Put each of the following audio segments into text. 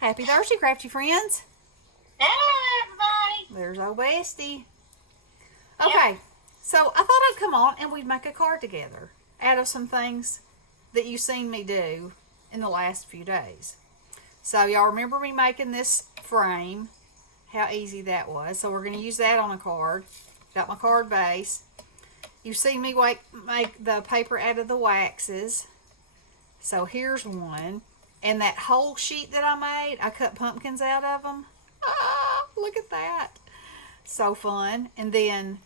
Happy Thursday, Crafty Friends. Hello, everybody. There's old Bestie. Yep. Okay, so I thought I'd come on and we'd make a card together out of some things that you've seen me do in the last few days. So y'all remember me making this frame, how easy that was. So we're going to use that on a card. Got my card base. You've seen me make the paper out of the waxes. So here's one. And that whole sheet that I made, I cut pumpkins out of them. Ah, look at that. So fun. And then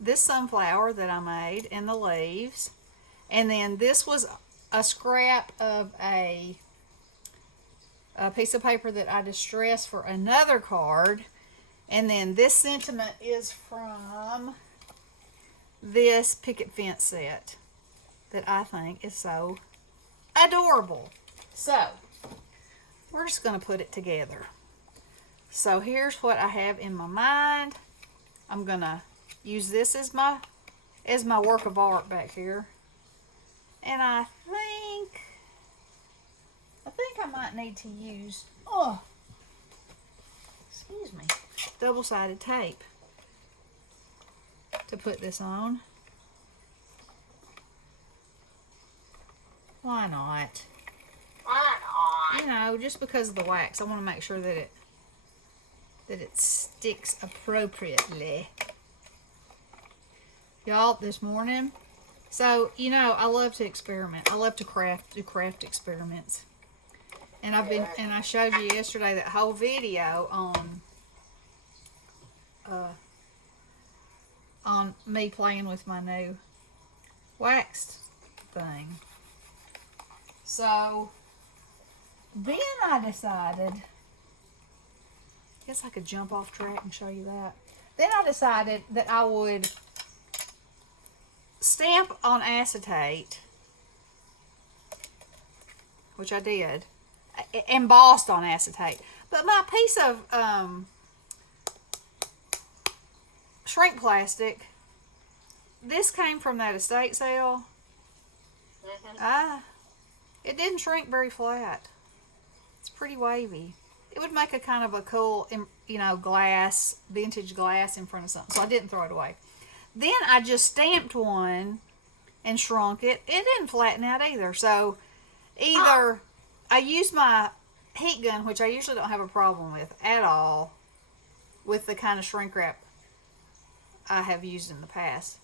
this sunflower that I made and the leaves. And then this was a scrap of a piece of paper that I distressed for another card. And then this sentiment is from this picket fence set that I think is so adorable. So, we're just going to put it together. So, here's what I have in my mind. I'm going to use this as my work of art back here. And I think I might need to use, excuse me, double-sided tape to put this on. Why not? Why not? You know, just because of the wax, I want to make sure that it sticks appropriately. Y'all, this morning, so you know, I love to experiment. I love to do craft experiments. And I showed you yesterday that whole video on me playing with my new waxed thing. So then I decided, I guess I could jump off track and show you that. Then I decided that I would stamp on acetate, which I did, embossed on acetate. But my piece of shrink plastic, this came from that estate sale. It didn't shrink very flat. It's pretty wavy. It would make a kind of a cool, glass, vintage glass in front of something. So I didn't throw it away. Then I just stamped one and shrunk it. It didn't flatten out either. So either I used my heat gun, which I usually don't have a problem with at all, with the kind of shrink wrap I have used in the past.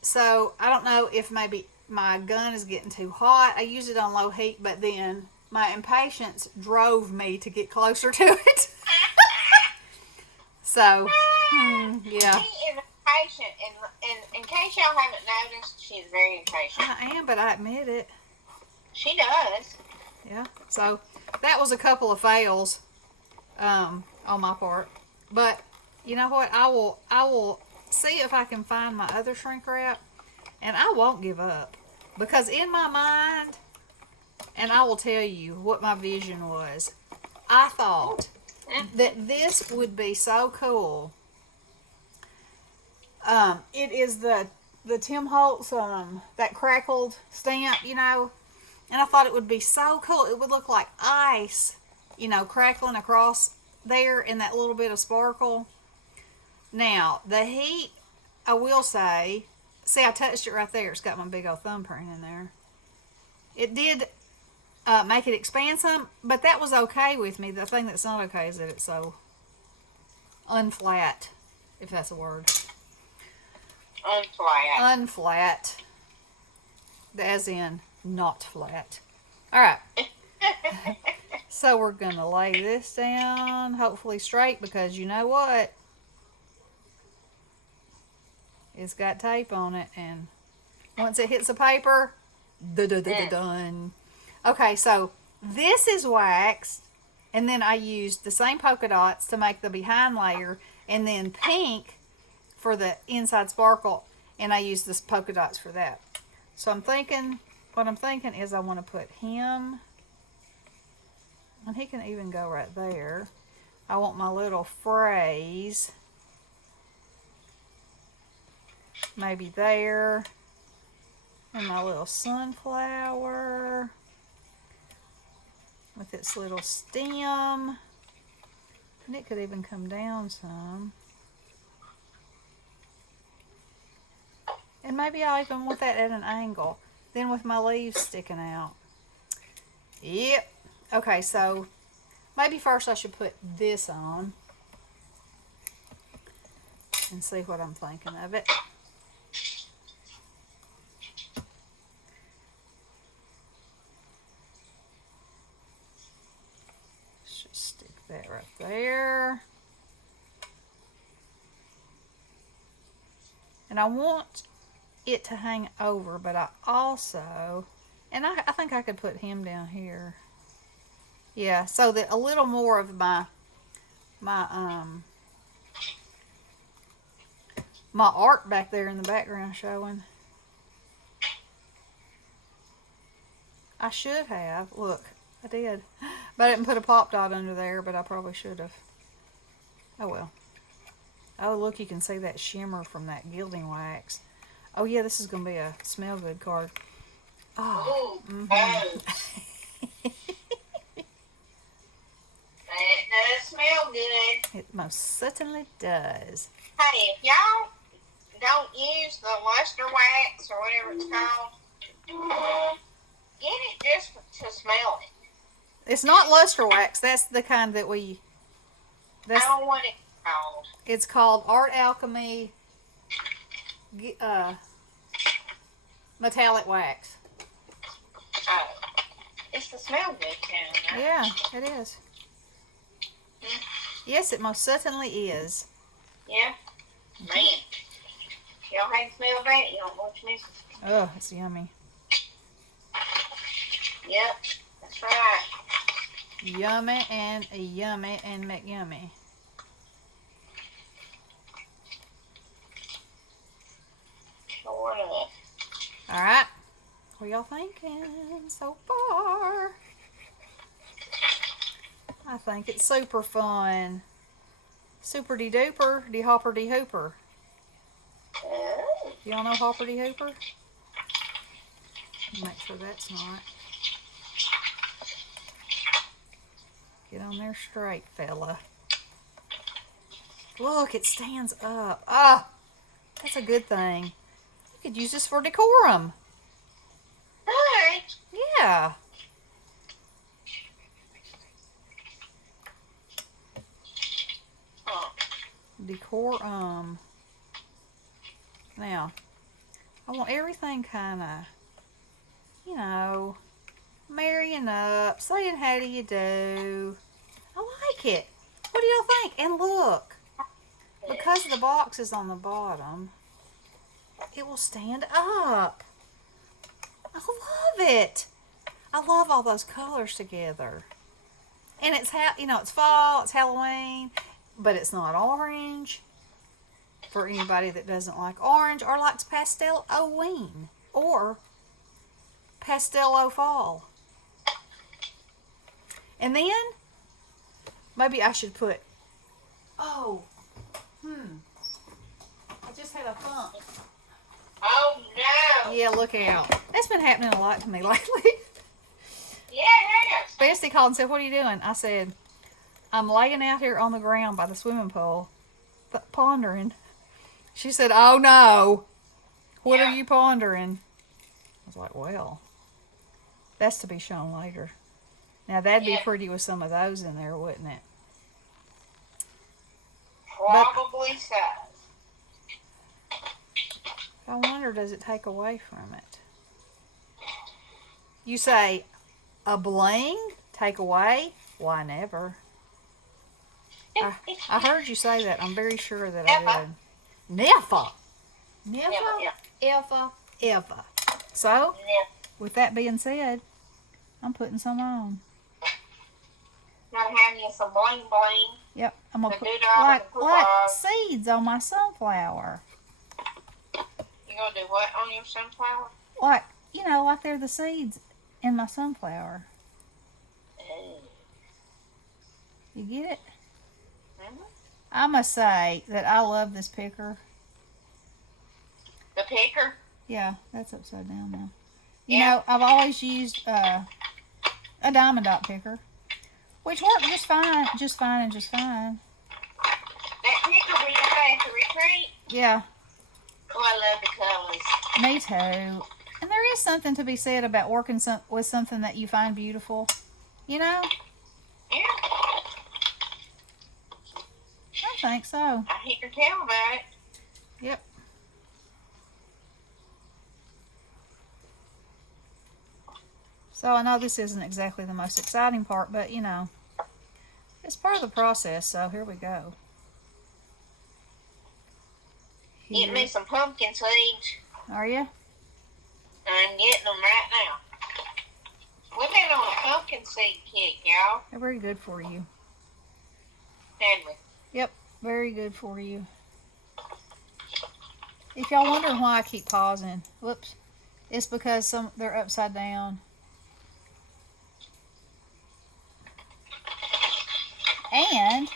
So I don't know if maybe my gun is getting too hot. I used it on low heat, but then my impatience drove me to get closer to it. So, yeah. She is impatient, and in case y'all haven't noticed, she's very impatient. I am, but I admit it. She does. Yeah. So that was a couple of fails on my part. But you know what? I will see if I can find my other shrink wrap, and I won't give up. Because in my mind, and I will tell you what my vision was, I thought that this would be so cool. It is the Tim Holtz, that crackled stamp, and I thought it would be so cool. It would look like ice, crackling across there in that little bit of sparkle. Now, the heat, I will say, see, I touched it right there. It's got my big old thumbprint in there. It did make it expand some, but that was okay with me. The thing that's not okay is that it's so unflat, if that's a word. Unflat. As in, not flat. Alright. So we're going to lay this down, hopefully straight, because you know what? It's got tape on it, and once it hits the paper, done. Okay, so this is waxed, and then I used the same polka dots to make the behind layer, and then pink for the inside sparkle, and I used this polka dots for that. So what I'm thinking is I want to put him, and he can even go right there. I want my little phrase maybe there, and my little sunflower, with its little stem. And it could even come down some. And maybe I'll even want that at an angle. Then with my leaves sticking out. Yep. Okay, so maybe first I should put this on. And see what I'm thinking of it. Just stick that right there. And I want it to hang over, but I also, and I think I could put him down here. Yeah, so that a little more of my art back there in the background showing. I should have. Look, I did. But I didn't put a pop dot under there, but I probably should have. Oh well. Oh, look, you can see that shimmer from that gilding wax. Oh, yeah, this is going to be a smell good card. Oh. Ooh, that does smell good. It most certainly does. Hey, if y'all don't use the luster wax or whatever it's called, get it just to smell it. It's not luster wax. That's the kind that we... I don't want it called. It's called Art Alchemy metallic wax. Oh, it's the smell good kind, right? Yeah, it is. Yes, it most certainly is. Yeah? Man. Y'all hadn't smelled that, you don't know what you're missing. Oh, it's yummy. Yep, that's right. Yummy and McYummy. Sure enough. Alright. What y'all thinking so far? I think it's super fun. Super de duper, de hopper de hooper. Oh. Y'all know hopper de hooper? Make sure that's not. Get on there straight, fella. Look, it stands up. Ah, that's a good thing. You could use this for decorum. Alright. Yeah. Oh. Decorum. Now, I want everything kind of, you know, marrying up, saying how do you do. I like it. What do y'all think? And look, because the box is on the bottom, it will stand up. I love it. I love all those colors together. And it's it's fall, it's Halloween, but it's not orange. For anybody that doesn't like orange or likes pastel-o-ween or pastel-o-fall. And then maybe I should put, I just had a thump. Oh no. Yeah, look out. That's been happening a lot to me lately. Yeah, it has. Bestie called and said, "What are you doing?" I said, "I'm laying out here on the ground by the swimming pool, pondering." She said, "Oh no, what are you pondering?" I was like, "Well, that's to be shown later." Now that'd be pretty with some of those in there, wouldn't it? Probably so. I wonder, does it take away from it? You say, a bling? Take away? Why, never. I heard you say that. I'm very sure that I did. Never. Never, ever. So, with that being said, I'm putting some on. Gotta have you some bling bling. Yep, I'm going to put The like seeds on my sunflower. You gonna do what on your sunflower? Like, like they're the seeds in my sunflower. You get it? Mm-hmm. I must say that I love this picker. The picker? Yeah, that's upside down now. You know, I've always used a diamond dot picker. Which worked just fine. Just fine. That picture we got at the retreat. Yeah. Oh, I love the colors. Me too. And there is something to be said about working with something that you find beautiful. You know? Yeah. I think so. I hear her tell about it. Yep. So I know this isn't exactly the most exciting part, but you know, it's part of the process, so here we go. Get me some pumpkin seeds. Are you? I'm getting them right now. We've been on a pumpkin seed kick, y'all. They're very good for you. Had we? Yep, very good for you. If y'all wonder why I keep pausing, whoops, it's because they're upside down. And,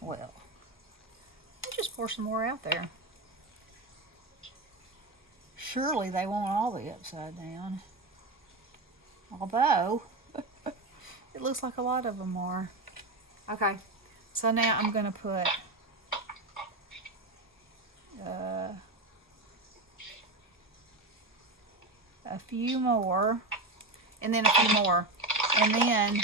well, I'll just pour some more out there. Surely they won't all be upside down. Although, it looks like a lot of them are. Okay, so now I'm going to put a few more, and then a few more. And then,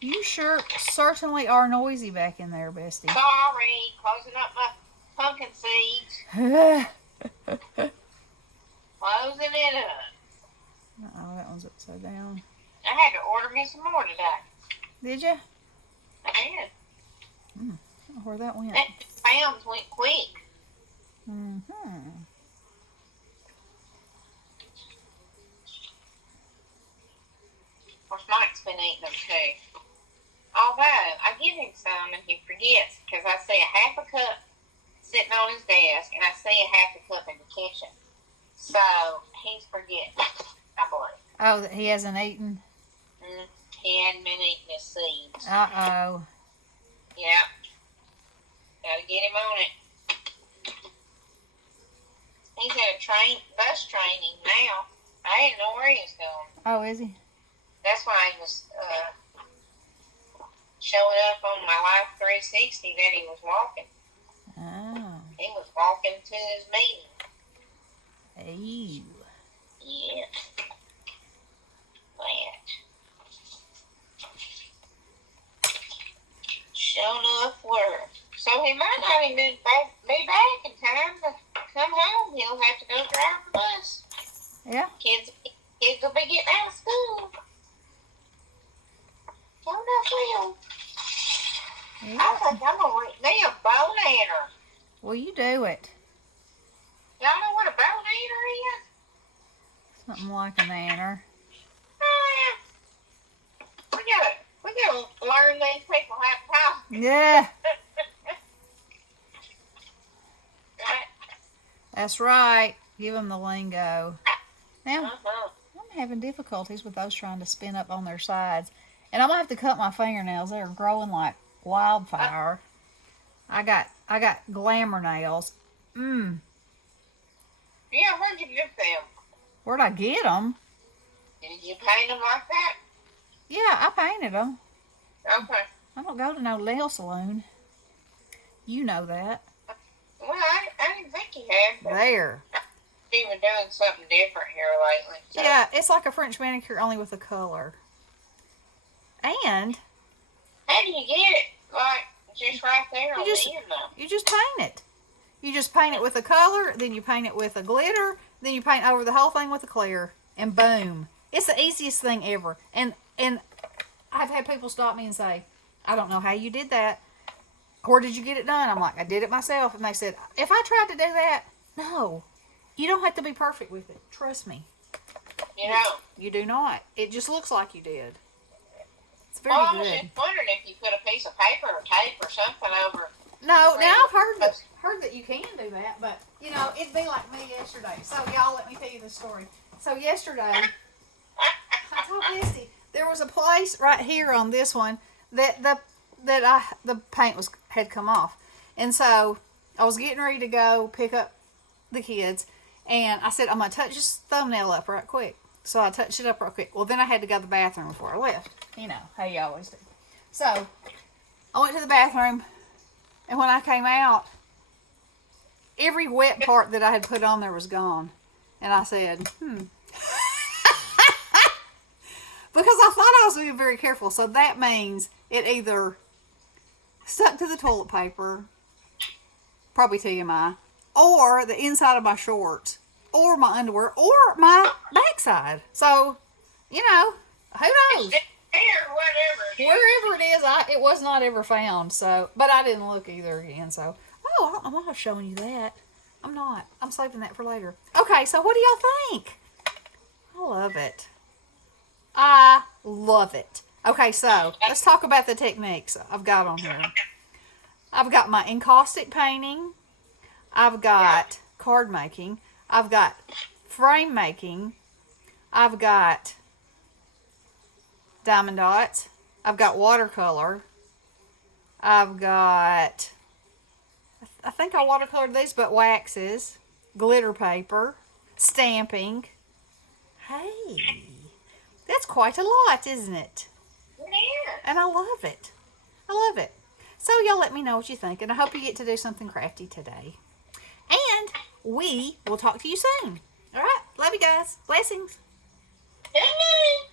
you certainly are noisy back in there, Bestie. Sorry, closing up my pumpkin seeds. Closing it up. Uh-oh, that one's upside down. I had to order me some more today. Did you? I did. I don't know where that went. That pounds went quick. Mm-hmm. Of course, Mike's been eating them too. Although, I give him some and he forgets because I see a half a cup sitting on his desk and I see a half a cup in the kitchen. So, he's forgetting, I believe. Oh, that he hasn't eaten? He hadn't been eating his seeds. Uh-oh. Yeah. Gotta get him on it. He's at a bus training now. I didn't know where he was going. Oh, is he? That's why he was showing up on my Life 360 that he was walking. Oh. He was walking to his meeting. Hey. Yeah. That. Showing up work. So he might not even be back in time to come home. He'll have to go drive the bus. Yeah. Kids will be getting out of school. Oh, no, Phil. Yeah. I think I'm going to read me a bow nanner. Well, you do it. Y'all know what a bow nanner is? Something like an anner. We gotta learn these people how to talk. Yeah. Right? That's right. Give them the lingo. Now, Uh-huh. I'm having difficulties with those trying to spin up on their sides. And I'm going to have to cut my fingernails. They're growing like wildfire. I got glamour nails. Yeah, where'd you get them? Where'd I get them? Did you paint them like that? Yeah, I painted them. Okay. I don't go to no nail salon. You know that. Well, I didn't think you had. But There. he was doing something different here lately. So. Yeah, it's like a French manicure only with a color. And How do you get it? Like, just right there on the end, though. you just paint it. You just paint it with a color, then you paint it with a glitter, then you paint over the whole thing with a clear, and boom. It's the easiest thing ever. And I've had people stop me and say, I don't know how you did that. Where did you get it done? I'm like, I did it myself. And they said, if I tried to do that, no. You don't have to be perfect with it. Trust me. You know. You do not. It just looks like you did. It's very Well, I was good. just wondering if you put a piece of paper or tape or something over. No, now I've heard that you can do that, but you know, it'd be like me yesterday. So y'all, let me tell you the story. So yesterday, I told Misty there was a place right here on this one that the paint had come off, and so I was getting ready to go pick up the kids, and I said I'm gonna touch this thumbnail up right quick. So I touched it up real quick. Well, then I had to go to the bathroom before I left. You know how you always do. So I went to the bathroom, and when I came out, every wet part that I had put on there was gone. And I said, because I thought I was being very careful. So that means it either stuck to the toilet paper, probably TMI, or the inside of my shorts, or my underwear, or my backside. So, you know, who knows? Wherever it is, it was not ever found. So, but I didn't look either again. So, I'm not showing you that. I'm not. I'm saving that for later. Okay, so what do y'all think? I love it. I love it. Okay, so let's talk about the techniques I've got on here. I've got my encaustic painting. I've got card making. I've got frame making. I've got diamond dots. I've got watercolor. I've got, I think I watercolored these, but waxes, glitter paper, stamping. Hey, that's quite a lot, isn't it? Yeah. And I love it. I love it. So y'all let me know what you think, and I hope you get to do something crafty today. And we will talk to you soon. All right? Love you guys. Blessings. Hey.